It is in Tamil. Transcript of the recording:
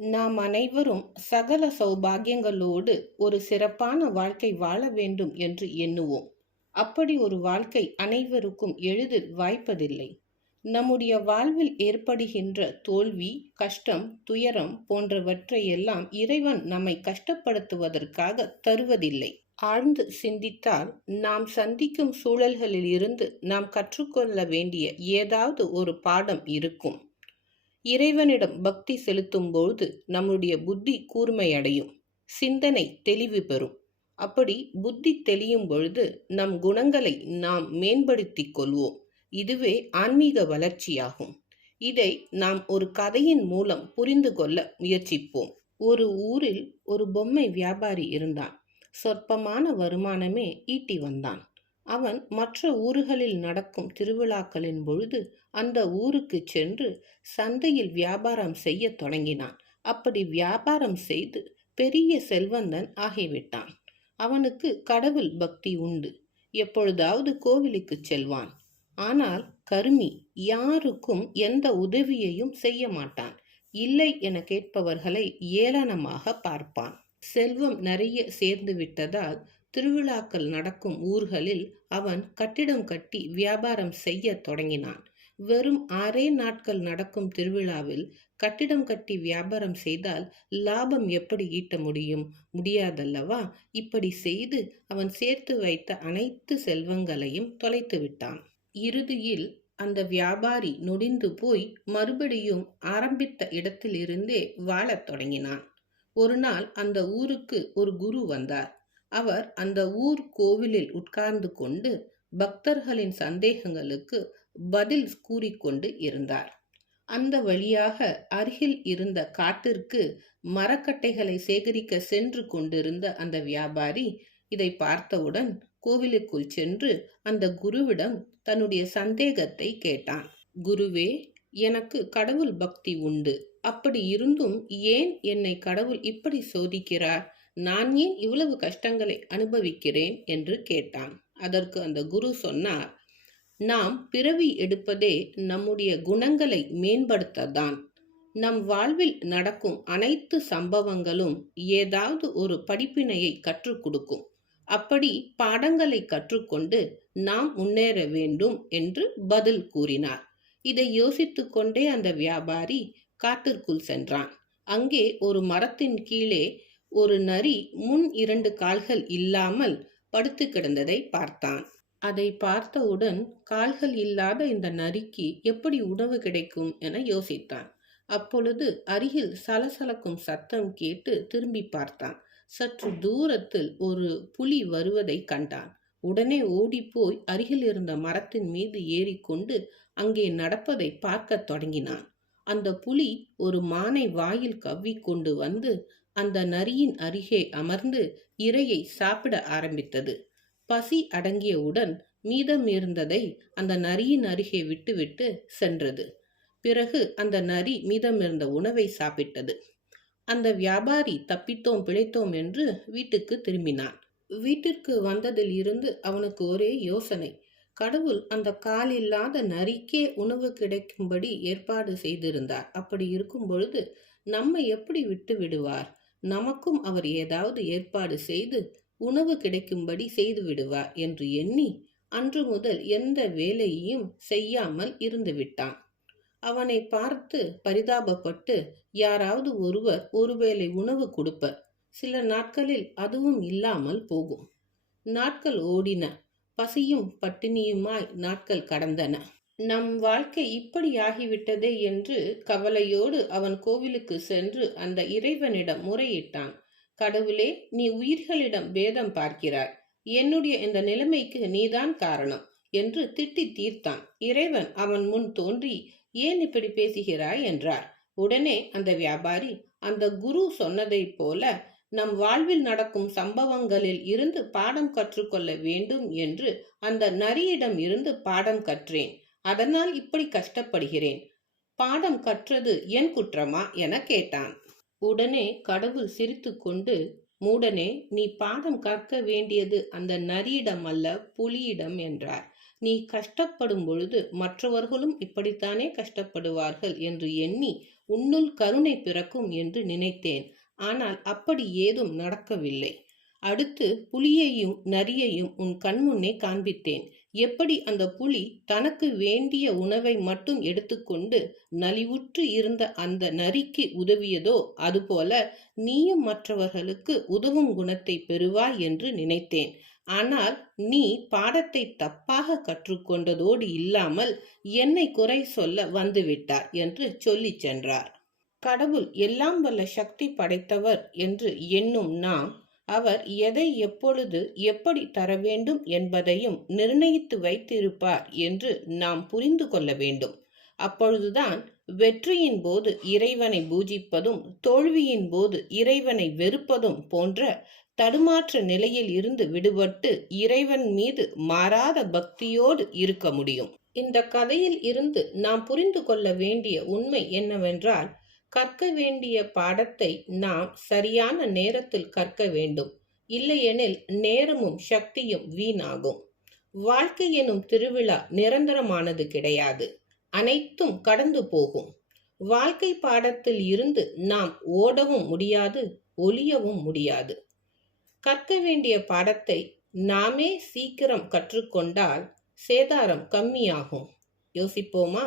நாம் அனைவரும் சகல சௌபாகியங்களோடு ஒரு சிறப்பான வாழ்க்கை வாழ வேண்டும் என்று எண்ணுவோம். அப்படி ஒரு வாழ்க்கை அனைவருக்கும் எளிதில் வாய்ப்பதில்லை. நம்முடைய வாழ்வில் ஏற்படுகின்ற தோல்வி கஷ்டம் துயரம் போன்றவற்றை எல்லாம் இறைவன் நம்மை கஷ்டப்படுத்துவதற்காக தருவதில்லை. ஆழ்ந்து சிந்தித்தால் நாம் சந்திக்கும் சூழல்களில் இருந்து நாம் கற்றுக்கொள்ள வேண்டிய ஏதாவது ஒரு பாடம் இருக்கும். இறைவனிடம் பக்தி செலுத்தும் பொழுது நம்முடைய புத்தி கூர்மையடையும். சிந்தனை தெளிவு பெறும். அப்படி புத்தி தெளியும் பொழுது நம் குணங்களை நாம் மேம்படுத்திக் கொள்வோம். இதுவே ஆன்மீக வளர்ச்சியாகும். இதை நாம் ஒரு கதையின் மூலம் புரிந்து கொள்ள முயற்சிப்போம். ஒரு ஊரில் ஒரு பொம்மை வியாபாரி இருந்தான். சொற்பமான வருமானமே ஈட்டி வந்தான். அவன் மற்ற ஊர்களில் நடக்கும் திருவிழாக்களின் பொழுது அந்த ஊருக்கு சென்று சந்தையில் வியாபாரம் செய்ய தொடங்கினான். அப்படி வியாபாரம் செய்து பெரிய செல்வந்தன் ஆகிவிட்டான். அவனுக்கு கடவுள் பக்தி உண்டு. எப்பொழுதாவது கோவிலுக்கு செல்வான். ஆனால் கருமி யாருக்கும் எந்த உதவியையும் செய்ய மாட்டான். இல்லை என கேட்பவர்களை ஏளனமாக பார்ப்பான். செல்வம் நிறைய சேர்ந்து விட்டதால் திருவிழாக்கள் நடக்கும் ஊர்களில் அவன் கட்டிடம் கட்டி வியாபாரம் செய்ய தொடங்கினான். வெறும் ஆறே நாட்கள் நடக்கும் திருவிழாவில் கட்டிடம் கட்டி வியாபாரம் செய்தால் லாபம் எப்படி ஈட்ட முடியும்? முடியாதல்லவா? இப்படி செய்து அவன் சேர்த்து வைத்த அனைத்து செல்வங்களையும் தொலைத்து விட்டான். இறுதியில் அந்த வியாபாரி நொடிந்து போய் மறுபடியும் ஆரம்பித்த இடத்திலிருந்தே வாழத் தொடங்கினான். ஒரு நாள் அந்த ஊருக்கு ஒரு குரு வந்தார். அவர் அந்த ஊர் கோவிலில் உட்கார்ந்து கொண்டு பக்தர்களின் சந்தேகங்களுக்கு பதில் கூறிக்கொண்டு இருந்தார். அந்த வழியாக அருகில் இருந்த காட்டிற்கு மரக்கட்டைகளை சேகரிக்க சென்று கொண்டிருந்த அந்த வியாபாரி இதை பார்த்தவுடன் கோவிலுக்குள் சென்று அந்த குருவிடம் தன்னுடைய சந்தேகத்தை கேட்டான். குருவே எனக்கு கடவுள் பக்தி உண்டு. அப்படி இருந்தும் ஏன் என்னை கடவுள் இப்படி சோதிக்கிறார்? நான் ஏன் இவ்வளவு கஷ்டங்களை அனுபவிக்கிறேன்? என்று கேட்டான். அதற்கு அந்த குரு சொன்னார் நாம் பிறவி எடுப்பதே நம்முடைய குணங்களை மேம்படுத்ததான். நம் வாழ்வில் நடக்கும் அனைத்து சம்பவங்களும் ஏதாவது ஒரு படிப்பினையை கற்றுக் கொடுக்கும். அப்படி பாடங்களை கற்றுக்கொண்டு நாம் முன்னேற வேண்டும் என்று பதில் கூறினார். இதை யோசித்து கொண்டே அந்த வியாபாரி காட்டிற்குள் சென்றான். அங்கே ஒரு மரத்தின் கீழே ஒரு நரி முன் இரண்டு கால்கள் இல்லாமல் படுத்து கிடந்ததை பார்த்தான். அதை பார்த்தவுடன் கால்கள் இல்லாத இந்த நரிக்கு எப்படி உணவு கிடைக்கும் என யோசித்தான். அப்பொழுது அருகில் சலசலக்கும் சத்தம் கேட்டு திரும்பி பார்த்தான். சற்று தூரத்தில் ஒரு புலி வருவதை கண்டான். உடனே ஓடிப்போய் அருகில் இருந்த மரத்தின் மீது ஏறிக்கொண்டு அங்கே நடப்பதை பார்க்கத் தொடங்கினான். அந்த புலி ஒரு மானை வாயில் கவ்விக்கொண்டு வந்து அந்த நரியின் அருகே அமர்ந்து இரையை சாப்பிட ஆரம்பித்தது. பசி அடங்கியவுடன் மீதம் இருந்ததை அந்த நரியின் அருகே விட்டுவிட்டு சென்றது. பிறகு அந்த நரி மீதமிருந்த உணவை சாப்பிட்டது. அந்த வியாபாரி தப்பித்தோம் பிழைத்தோம் என்று வீட்டுக்கு திரும்பினான். வீட்டிற்கு வந்ததில் இருந்து அவனுக்கு ஒரே யோசனை. கடவுள் அந்த கால் இல்லாத நரிக்கே உணவு கிடைக்கும்படி ஏற்பாடு செய்திருந்தார். அப்படி இருக்கும் பொழுது நம்மை எப்படி விட்டு விடுவார்? நமக்கும் அவர் ஏதாவது ஏற்பாடு செய்து உணவு கிடைக்கும்படி செய்து விடுவார் என்று எண்ணி அன்று முதல் எந்த வேலையையும் செய்யாமல் இருந்து விட்டான். அவனை பார்த்து பரிதாபப்பட்டு யாராவது ஒருவர் ஒருவேளை உணவு கொடுப்பர். சில நாட்களில் அதுவும் இல்லாமல் போகும். நாட்கள் ஓடின. பசியும் பட்டினியுமாய் நாட்கள் கடந்தன. நம் வாழ்க்கை இப்படியாகிவிட்டதே என்று கவலையோடு அவன் கோவிலுக்கு சென்று அந்த இறைவனிடம் முறையிட்டான். கடவுளே நீ உயிர்களிடம் பேதம் பார்க்கிறாய். என்னுடைய இந்த நிலைமைக்கு நீதான் காரணம் என்று திட்டி தீர்த்தான். இறைவன் அவன் முன் தோன்றி ஏன் இப்படி பேசுகிறாய்? என்றார். உடனே அந்த வியாபாரி அந்த குரு சொன்னதைப் போல நம் வாழ்வில் நடக்கும் சம்பவங்களில் இருந்து பாடம் கற்றுக்கொள்ள வேண்டும் என்று அந்த நரியிடம் இருந்து பாடம் கற்றேன். அதனால் இப்படி கஷ்டப்படுகிறேன். பாடம் கற்றது என் குற்றமா? என கேட்டான். உடனே கடவுள் சிரித்துக்கொண்டு மூடனே நீ பாடம் கற்க வேண்டியது அந்த நரியிடம் அல்ல புலியிடம் என்றார். நீ கஷ்டப்படும் பொழுது மற்றவர்களும் இப்படித்தானே கஷ்டப்படுவார்கள் என்று எண்ணி உன்னுள் கருணை பிறக்கும் என்று நினைத்தேன். ஆனால் அப்படி ஏதும் நடக்கவில்லை. அடுத்து புலியையும் நரியையும் உன் கண்முன்னே காண்பித்தேன். எப்படி அந்த புலி தனக்கு வேண்டிய உணவை மட்டும் எடுத்துக்கொண்டு நலிவுற்று இருந்த அந்த நரிக்கு உதவியதோ அதுபோல நீயும் மற்றவர்களுக்கு உதவும் குணத்தை பெறுவாய் என்று நினைத்தேன். ஆனால் நீ பாடத்தை தப்பாக கற்றுக்கொண்டதோடு இல்லாமல் என்னை குறை சொல்ல வந்துவிட்டார் என்று சொல்லிச் சென்றார். கடவுள் எல்லாம் வல்ல சக்தி படைத்தவர் என்று எண்ணும் நாம் அவர் எதை எப்பொழுது எப்படி தர வேண்டும் என்பதையும் நிர்ணயித்து வைத்திருப்பார் என்று நாம் புரிந்து கொள்ள வேண்டும். அப்பொழுதுதான் வெற்றியின் போது இறைவனை பூஜிப்பதும் தோல்வியின் போது இறைவனை வெறுப்பதும் போன்ற தடுமாற்ற நிலையில் இருந்து விடுபட்டு இறைவன் மீது மாறாத பக்தியோடு இருக்க முடியும். இந்த கதையில் இருந்து நாம் புரிந்து கொள்ள வேண்டிய உண்மை என்னவென்றால் கற்க வேண்டிய பாடத்தை நாம் சரியான நேரத்தில் கற்க வேண்டும். இல்லையெனில் நேரமும் சக்தியும் வீணாகும். வாழ்க்கை எனும் திருவிழா நிரந்தரமானது கிடையாது. அனைத்தும் கடந்து போகும். வாழ்க்கை பாடத்தில் இருந்து நாம் ஓடவும் முடியாது ஒளியவும் முடியாது. கற்க வேண்டிய பாடத்தை நாமே சீக்கிரம் கற்றுக்கொண்டால் சேதாரம் கம்மியாகும். யோசிப்போமா?